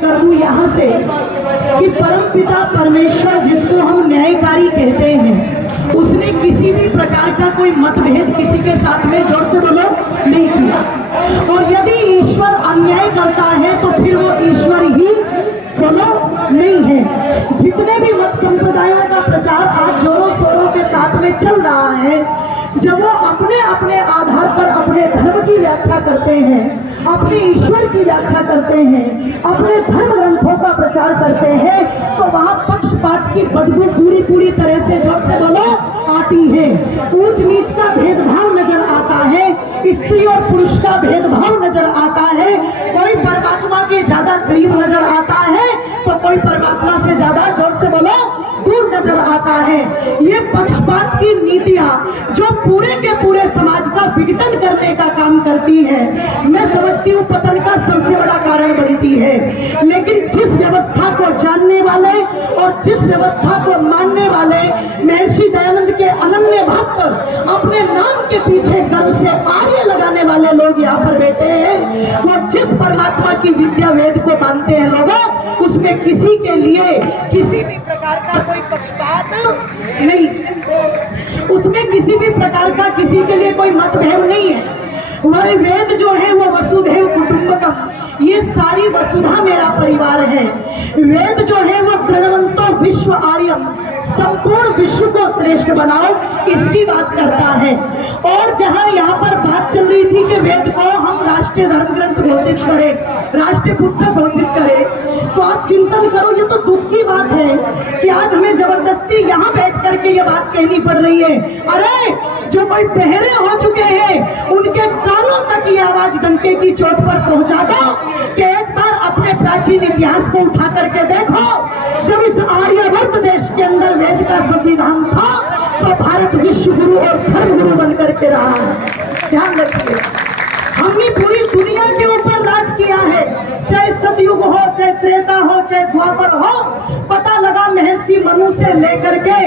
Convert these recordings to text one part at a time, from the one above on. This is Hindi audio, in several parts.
कर दूं यहाँ से कि परमपिता परमेश्वर जिसको हम न्यायकारी कहते हैं, उसने किसी भी प्रकार का कोई मतभेद किसी के साथ में, जोर से बोलो, नहीं किया। और यदि ईश्वर अन्याय करता है तो फिर वो ईश्वर ही बोलो नहीं है। जितने भी मत संप्रदायों का प्रचार आज जोरों शोरों के साथ में चल रहा है, जब वो अपने अपने आधार पर अपने धर्म की व्याख्या करते हैं, अपने ईश्वर की व्याख्या करते हैं, अपने धर्म ग्रंथों का प्रचार करते हैं, तो वहाँ पक्षपात की बदबू पूरी पूरी तरह से, जोर से बोलो, आती है। ऊंच नीच का भेदभाव नजर आता है, स्त्री और पुरुष का भेदभाव नजर आता है, कोई परमात्मा के ज्यादा करीब नजर आता है तो कोई परमात्मा से ज्यादा, जोर से बोलो, दूर नजर आता है। ये पक्षपात की नीतियां जो पूरे के पूरे समाज का विघटन करने का काम करती है, मैं समझती हूँ पतन का सबसे बड़ा कारण बनती है। लेकिन जिस व्यवस्था को जानने वाले और जिस व्यवस्था को मानने वाले महर्षि दयानंद के अनन्य भक्त, अपने नाम के पीछे गर्व से आर्य लगाने वाले लोग यहाँ पर बैठे हैं, वो जिस परमात्मा की विद्या वेद को मानते हैं लोगों, उसमें किसी के लिए किसी भी प्रकार का कोई पक्षपात नहीं, उसमें किसी भी प्रकार का किसी के लिए कोई मतभेद नहीं है। वह वेद जो है वो वसुधैव कुटुंबकम, ये सारी वसुधा मेरा परिवार है। वेद जो है वो गणवंतो विश्व आर्यम, संपूर्ण विश्व को श्रेष्ठ बनाओ, इसकी बात करता है। और जहां यहाँ पर बात चल रही थी कि वेद को हम राष्ट्रीय धर्म ग्रंथ घोषित करें, राष्ट्रीय पुस्तक घोषित करें, तो आप चिंतन करो, ये तो दुख की बात है कि आज हमें जबरदस्ती यहाँ बैठ करके ये बात कहनी पड़ रही है। अरे जो कोई बहरे हो चुके हैं उनके कानों तक ये आवाज डंके की चोट पर पहुंचा दो कि एक बार अपने प्राचीन इतिहास को उठा करके देखो। जब इस आर्यवर्त देश के अंदर वेद का संविधान था तो भारत विश्व गुरु और धर्म गुरु बनकर के रहा है। ध्यान रखिए, हमने पूरी दुनिया के ऊपर राज किया है, चाहे सतयुग हो, चाहे त्रेता हो, चाहे द्वापर हो। पता लगा महर्षि मनु से लेकर के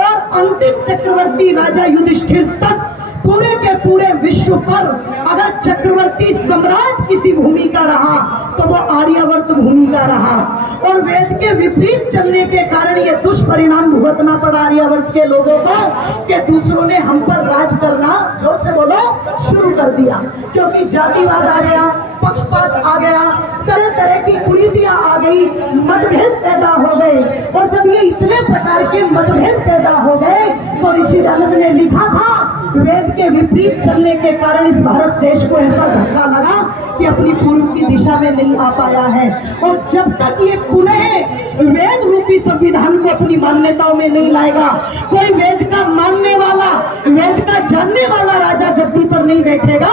और अंतिम चक्रवर्ती राजा युधिष्ठिर तक पूरे के पूरे विश्व पर अगर चक्रवर्ती सम्राट किसी भूमि का रहा तो वो आर्यावर्त भूमि का रहा। और वेद के विपरीत चलने के कारण ये दुष्परिणाम भुगतना पड़ा आर्यावर्त के लोगों को कि दूसरों ने हम पर राज करना, जोर से बोलो, शुरू कर दिया। क्योंकि जातिवाद आ गया, पक्षपात आ गया, तरह तरह की कुरीतियां आ गई, मतभेद पैदा हो गए। और जब ये इतने प्रकार के मतभेद पैदा हो गए तो ऋषि दयानंद ने लिखा था, वेद के विपरीत चलने के कारण इस भारत देश को ऐसा धक्का लगा कि अपनी पूर्व की दिशा में नहीं आ पाया है। और जब तक ये पुनः वेद रूपी संविधान को अपनी मान्यताओं में नहीं लाएगा, कोई वेद का मानने वाला, वेद का जानने वाला राजा गद्दी पर नहीं बैठेगा,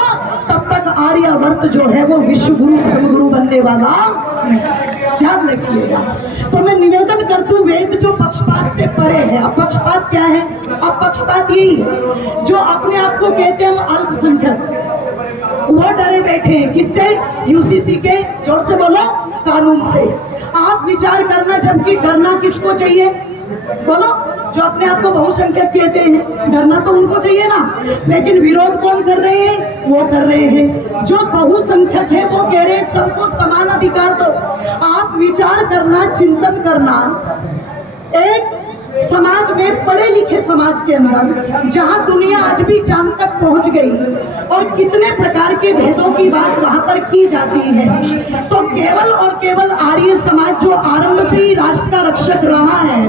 तब तक आर्यावर्त जो है वो विश्व गुरु धर्म गुरु बनने वाला। ध्यान रखिएगा। तो मैं निवेदन करती हूँ, वेद जो पक्षपात से परे है। अब पक्षपात क्या है? अब पक्षपात यही है जो अपने आप को कहते हैं हम अल्पसंख्यक, वो डरे बैठे हैं किससे? यूसीसी के, जोर से बोलो, कानून से। आप विचार करना, जबकि डरना किसको चाहिए? बोलो, जो अपने आप को बहुसंख्यक कहते हैं, डरना तो उनको चाहिए ना। लेकिन विरोध कौन कर रहे हैं? वो कर रहे हैं जो बहुसंख्यक है, वो कह रहे हैं सबको समान अधिकार दो। आप विचार करना, चिंतन करना, एक समाज में, पढ़े लिखे समाज के अंदर जहां दुनिया आज भी चांद तक पहुंच गई और कितने प्रकार के भेदों की बात वहां पर की जाती है, तो केवल और केवल आर्य समाज जो आरंभ से ही राष्ट्र का रक्षक रहा है,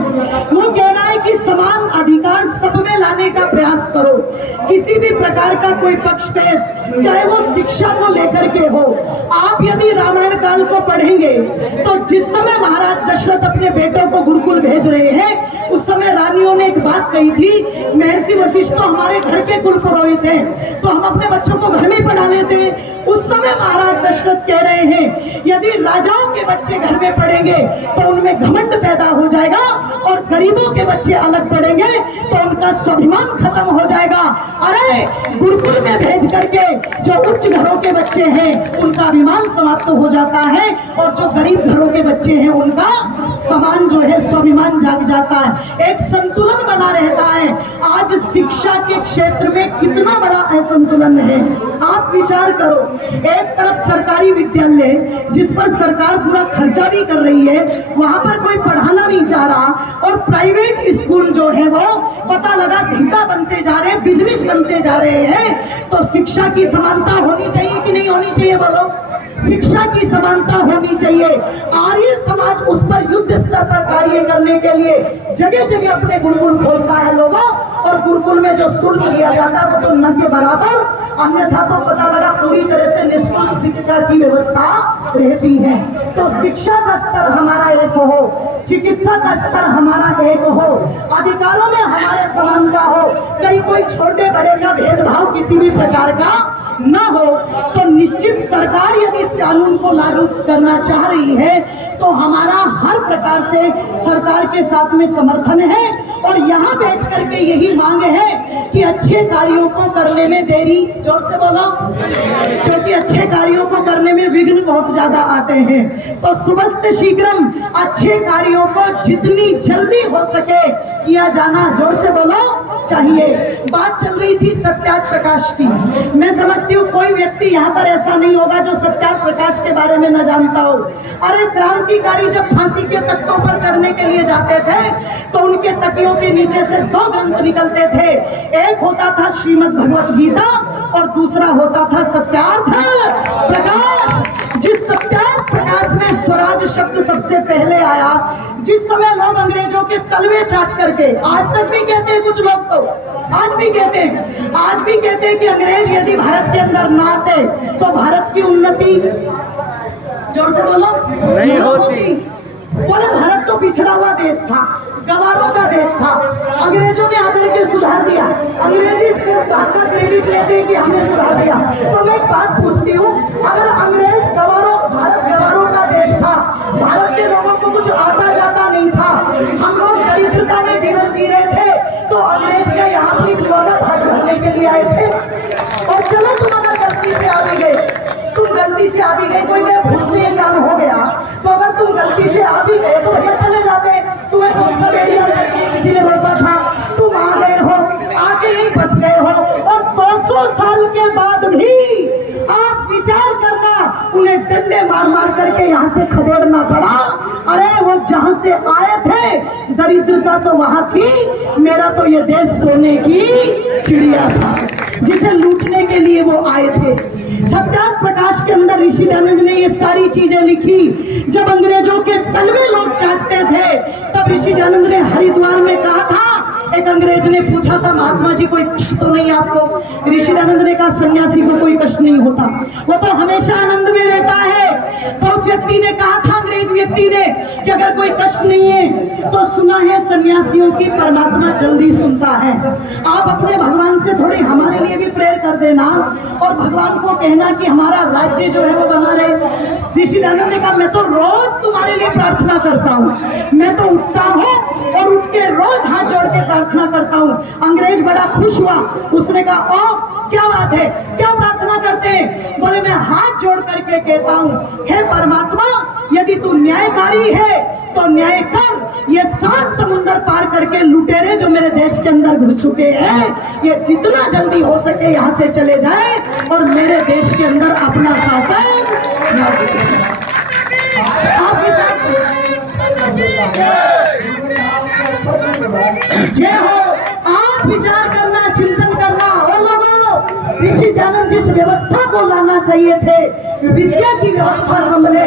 वो कह रहा है कि समान अधिकार सब में लाने का प्रयास करो। किसी भी प्रकार का कोई पक्षभेद, चाहे वो शिक्षा को लेकर के हो। आप यदि रामायण काल को पढ़ेंगे तो जिस समय महाराज दशरथ अपने बेटों को गुरुकुल भेज रहे हैं, उस समय रानियों ने एक बात कही थी, महर्षि वशिष्ठ तो हमारे घर के कुल पुरोहित हैं, तो हम अपने बच्चों को घर में पढ़ा लेते हैं। उस समय महाराज दशरथ कह रहे हैं, यदि राजाओं के बच्चे घर में पढ़ेंगे तो उनमें घमंड पैदा हो जाएगा, और गरीबों के बच्चे अलग पढ़ेंगे तो उनका स्वाभिमान खत्म हो जाएगा। अरे गुरुकुल में भेज करके जो उच्च घरों के बच्चे हैं उनका अभिमान समाप्त हो जाता है, और जो गरीब घरों के बच्चे हैं उनका समान जो है स्वाभिमान जाग जाता है, एक संतुलन बना रहता है। आज शिक्षा के क्षेत्र में कितना बड़ा असंतुलन है। आप विचार करो, एक तरफ सरकारी विद्यालय जिस पर सरकार पूरा खर्चा भी कर रही है, वहां पर कोई पढ़ाना नहीं चाह रहा, और प्राइवेट स्कूल जो है वो पता लगा धंधा बनते जा रहे हैं, बिजनेस बनते जा रहे हैं। तो शिक्षा की समानता होनी चाहिए कि नहीं होनी चाहिए? बोलो, शिक्षा की समानता होनी चाहिए। आर्य समाज उस पर युद्ध स्तर पर कार्य करने के लिए जगह जगह अपने गुरुकुल खोलता है लोगों, और गुरुकुल में जो शुल्क दिया जाता है वो तो न के बराबर, अन्यथा तो पता लगा पूरी तरह से निःशुल्क शिक्षा की व्यवस्था रहती है। तो शिक्षा का स्तर हमारा एक हो, चिकित्सा का स्तर हमारा एक हो, अधिकारों में हमारे समानता हो, कहीं कोई छोटे बड़े का भेदभाव किसी भी प्रकार का न हो, तो निश्चित सरकार यदि इस कानून को लागू करना चाह रही है तो हमारा हर प्रकार से सरकार के साथ में समर्थन है। और यहाँ बैठ करके यही मांग है कि अच्छे कार्यों को करने में देरी, जोर से बोलो, क्योंकि अच्छे कार्यों को करने में विघ्न बहुत ज्यादा आते हैं। तो सुबस्त शीघ्रम अच्छे कार्यों को जितनी जल्दी हो सके किया जाना, जोर से बोलो, चाहिए। बात चल रही थी सत्याग्रह प्रकाश की। मैं समझती हूँ कोई व्यक्ति यहाँ पर ऐसा नहीं होगा जो सत्याग्रह प्रकाश के बारे में न जानता हो। अरे क्रांतिकारी जब फांसी के तख्तों पर चढ़ने के लिए जाते थे तो उनके तकियों के नीचे से दो ग्रंथ निकलते थे, एक होता था श्रीमद् भगवत गीता और दूसरा होता था सत्याग्रह प्रकाश। जिस सत्याग्रह प्रकाश में स्वराज शब्द सबसे पहले आया, जिस समय लोग अंग्रेजों के तलवे चाट करके, आज तक भी कहते हैं कुछ लोग, तो आज भी कहते हैं कि अंग्रेज यदि भारत के अंदर ना आते तो भारत की उन्नति, जोर से बोलो, नहीं होती। बोले भारत तो पिछड़ा हुआ देश था, गवारों का देश था, अंग्रेजों ने आकर के सुधार दिया। अंग्रेजी इस बात का क्रेडिट लेते हैं कि हमने सुधार दिया। तो मैं एक बात पूछती हूँ, अगर अंग्रेज गवारों, भारत गवारों का देश था, भारत के लोगों को कुछ आता जाता नहीं था, हम लोग दरिद्रता में जीवन जी रहे थे, तो अंग्रेज का यहाँ की विरोधक हाथ भरने के लिए आए थे। और चलो तुम अगर गलती से आ भी गए, कोई मेरे भूल से ये काम हो गया, तो अगर तुम गलती से आ भी गए तो भैया चले जाते। तुम्हें कौन सा रेडियो किसी ने बोलता था, तुम आ गए हो, आके ही बस गए हो, और 200 साल के बाद भी आप विचार करना, उन्हें डंडे मार मार करके यहाँ से खदेड़ना पड़ा। अरे वो जहाँ से आए थे दरिद्रता तो वहाँ थी, मेरा तो ये देश सोने की चिड़िया था जिसे लूटने के लिए वो आए थे। सत्याग्रह प्रकाश के अंदर ऋषि दयानंद ने ये सारी चीजें लिखी। जब अंग्रेजों के तलवे लोग चाटते थे तब ऋषि दयानंद ने हरिद्वार में कहा था, एक अंग्रेज ने पूछा था, महात्मा जी कोई कष्ट तो नहीं आपको? ऋषि दयानंद ने कहा, सन्यासी को कोई कष्ट नहीं होता, वो तो हमेशा आनंद में रहता है। तो उस व्यक्ति ने कहा था, अंग्रेज व्यक्ति ने, कि अगर कोई कष्ट नहीं है तो सुना है सन्यासियों की परमात्मा जल्दी सुनता है। आप अपने भगवान से थोड़ी हमारे लिए भी प्रेयर कर देना और भगवान को कहना कि हमारा राज्य जो है वो बना रहे। ऋषि दयानंद ने कहा, मैं तो रोज तुम्हारे लिए प्रार्थना करता हूँ, मैं तो उठता हूँ और उठ के रोज हाथ जोड़ के प्रार्थना करता हूँ। अंग्रेज बड़ा खुश हुआ, उसने कहा, ओ क्या बात है, क्या प्रार्थना करते हैं? बोले, मैं हाथ जोड़ करके कहता हूँ, हे परमात्मा, यदि तू न्यायकारी है तो न्याय कर। ये 7 समुंदर पार करके लुटेरे जो मेरे देश के अंदर घुस चुके हैं, ये जितना जल्दी हो सके यहाँ से चले जाए और मेरे देश के अंदर अपना शासन। जय हो। आप विचार करना, चिंतन करना। और लोगों, ऋषि दयानंद जिस व्यवस्था को लाना चाहिए थे, विद्या की व्यवस्था संभले,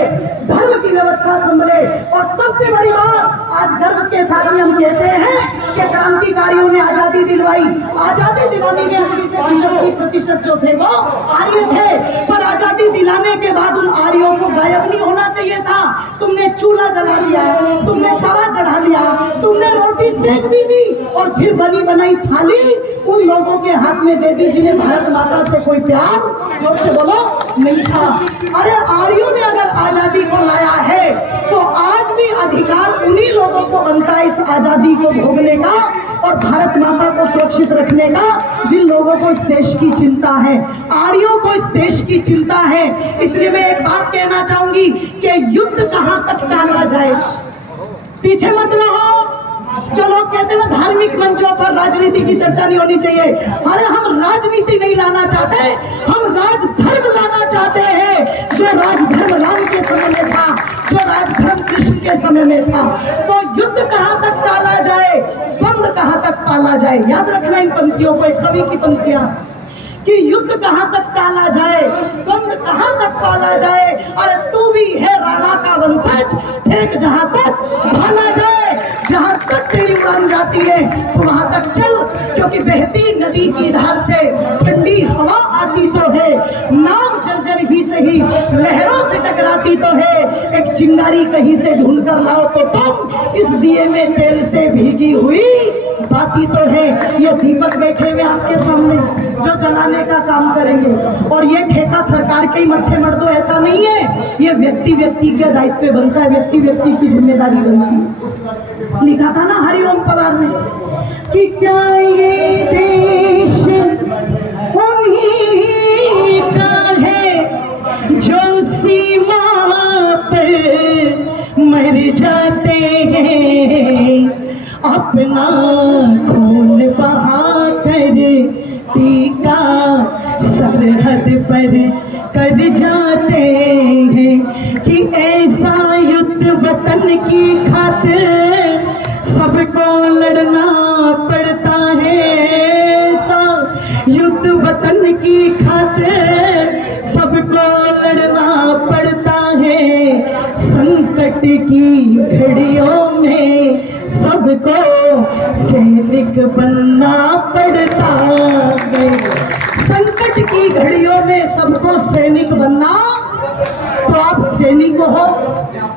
धर्म की व्यवस्था संभले, और सबसे बड़ी बात, आज गर्व के साथ हम कहते हैं कि क्रांतिकारियों ने आजादी दिलवाई। आजादी दिलाने में 80 से 85% जो थे वो आर्य थे, पर आजादी दिलाने के बाद उन आर्यों को गायब नहीं होना चाहिए था। तुमने चूल्हा जला दिया, तुमने तवा चढ़ा दिया, तुमने रोटी सेक भी दी और फिर बनी बनाई थाली उन लोगों के हाथ में दे दी जिन्हें भारत माता से कोई प्यार, जोर से बोलो, नहीं था। अरे आर्यों ने अगर आजादी को लाया है तो आज भी अधिकार उन्हीं लोगों को बनता है इस आजादी को भोगने का और भारत माता को सुरक्षित रखने का, जिन लोगों को इस देश की चिंता है। आर्यों को इस देश की चिंता है। इसलिए मैं एक बात कहना चाहूंगी कि युद्ध कहां तक टाला जाए, पीछे मत रहो। जो लोग कहते कहते हैं ना धार्मिक मंचों पर राजनीति की चर्चा नहीं होनी चाहिए। अरे हम राजनीति नहीं लाना चाहते, हम राजधर्म लाना चाहते हैं। जो राजधर्म राम के समय में था, जो राजधर्म कृष्ण के समय में था। तो युद्ध कहाँ तक टाला जाए, बंद कहाँ तक पाला जाए। याद रखना इन पंक्तियों को, एक कवि की पंक्तियां कि युद्ध कहाँ तक टाला जाए, बंद कहाँ तक पाला जाए। अरे तू भी है राणा का वंशज, फेंक जहाँ तक भाला जाए। जहाँ तक तेरी उड़ान जाती है तो वहां तक चल, क्योंकि बहती नदी की धार से ठंडी हवा आती तो है। नाव जर्जर ही सही लहरों से टकराती तो है। एक चिंगारी कहीं से ढूंढ कर लाओ तो तुम इस दिए में तेल से भीगी हुई बाती तो है। ये दीपक बैठे हुए आपके सामने जो जलाने का काम करेंगे, और ये ठेका सरकार के ही मत्थे मर दो ऐसा नहीं है। ये व्यक्ति व्यक्ति के दायित्व पे बनता है, व्यक्ति व्यक्ति की जिम्मेदारी बनती है। लिखा था ना हरिओम पवार ने कि क्या ये देश उन्हीं का है जो सीमा पर मर जाते हैं, अपना खून बहा कर टीका सरहद पर कर जाते हैं। कि ऐसा युद्ध वतन की खातिर सबको लड़ना पड़ता है। ऐसा युद्ध वतन की खातिर सबको लड़ना पड़ता है। संकट की घड़ियों में सबको सैनिक बनना पड़ता है। संकट की घड़ियों में सबको सैनिक बनना, तो आप सैनिक हो।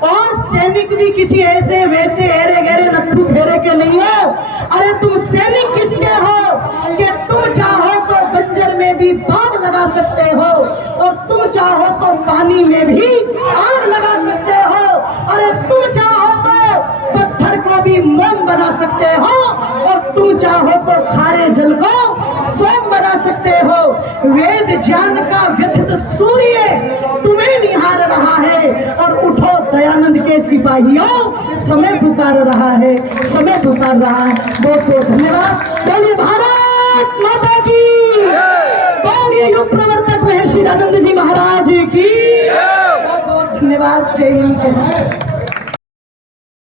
और सैनिक भी किसी ऐसे वैसे हेरे गहरे नत्थू फेरे के नहीं हो। अरे तुम सैनिक किसके हो कि तुम चाहो तो बंजर में भी बाग लगा सकते हो, और तुम चाहो तो पानी में भी आग लगा सकते हो। अरे तुम चाहो तो पत्थर को भी मोम बना सकते हो, और तुम चाहो तो खारे जल को सोम बना सकते हो। वेद ज्ञान का व्यथित सूर्य तुम्हें निहार रहा है, और उठो दयानंद के सिपाहियों, समय पुकार रहा है, समय पुकार रहा है। बहुत बहुत धन्यवाद। बोलिए भारत माता की, बोलिए युग प्रवर्तक महर्षि दयानंद जी महाराज की। बहुत बहुत धन्यवाद। जय हिंद, जय भारत।